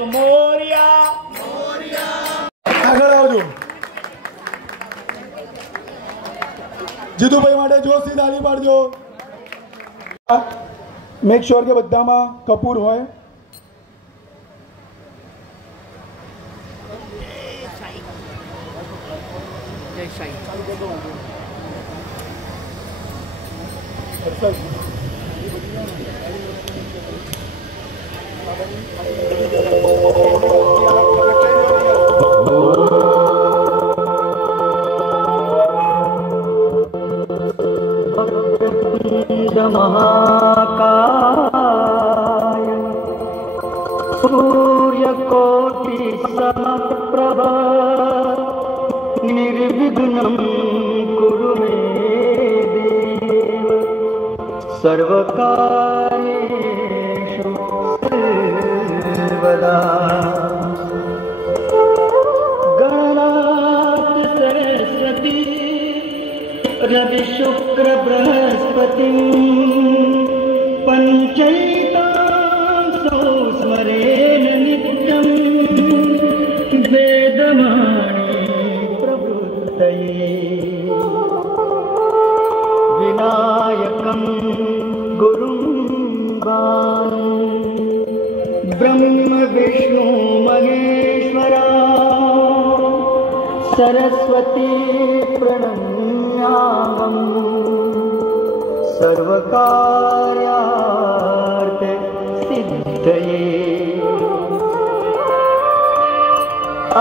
विनायक मोरया। આગળ આવજો જીતુભાઈ માટે જોશથી તાળી પાડજો। મેક શ્યોર કે બધામાં કપૂર હોય। જય સાઈ। महाकाय सूर्यकोटि समप्रभ निर्विघ्नं कुरु मे देव सर्वकार्येषु सर्वदा। गणनाथ सरस्वती रवि शुक्र बृहस्पति पंचैतांसो स्मरेण नित्यं वेदवाणी प्रवृत्तये विनायकं गुरुं वाणी ब्रह्म विष्णु महेश्वरा सरस्वती प्रणम्यामं सर्वकार्यार्थ सिद्धये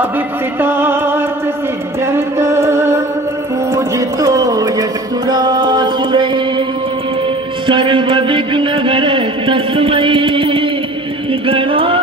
अभिप्सितार्थ सिद्ध्यर्थ पूजितो यस्सुरासुरैः सर्वविघ्नहर तस्मै गणाधिपतये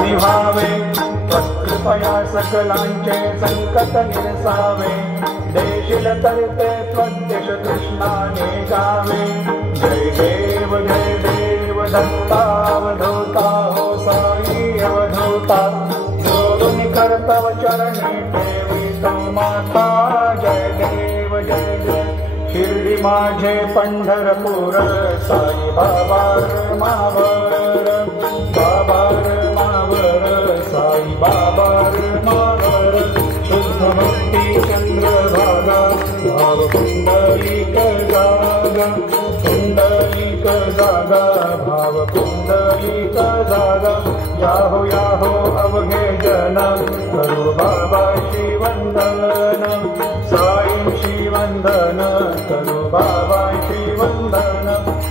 निभावे कृपया सकलांचे संकट निरसावे देशील तरते त्वद्देश कृष्णाने गावे जय देव दत्तावधूता हो साई अवधूता जोडून कर्तव चरणी ठेवितो माता जय देव शिर्डी माझे पंढरपूर साई बाबा मावर बाबा साई बाबा मावर शुद्ध भक्ति चंद्रभागा भाव पुंडलिक जागा भाव पुंडलिक जागा याहो अवघे जन करू बाबा श्रीवंदन साई श्रीवंदन करू बाबा श्रीवंदन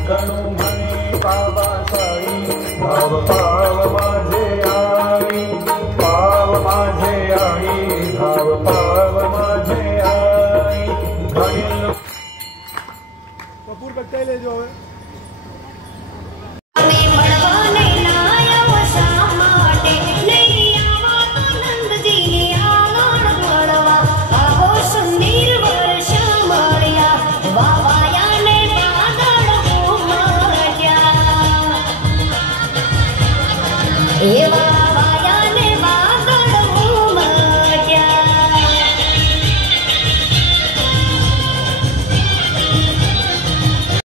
गणू म्हणे बाबा साई भाव पाव माझे आई पाव माझे आई भाव पाव माझे आई कपूर कट्टे ले जो है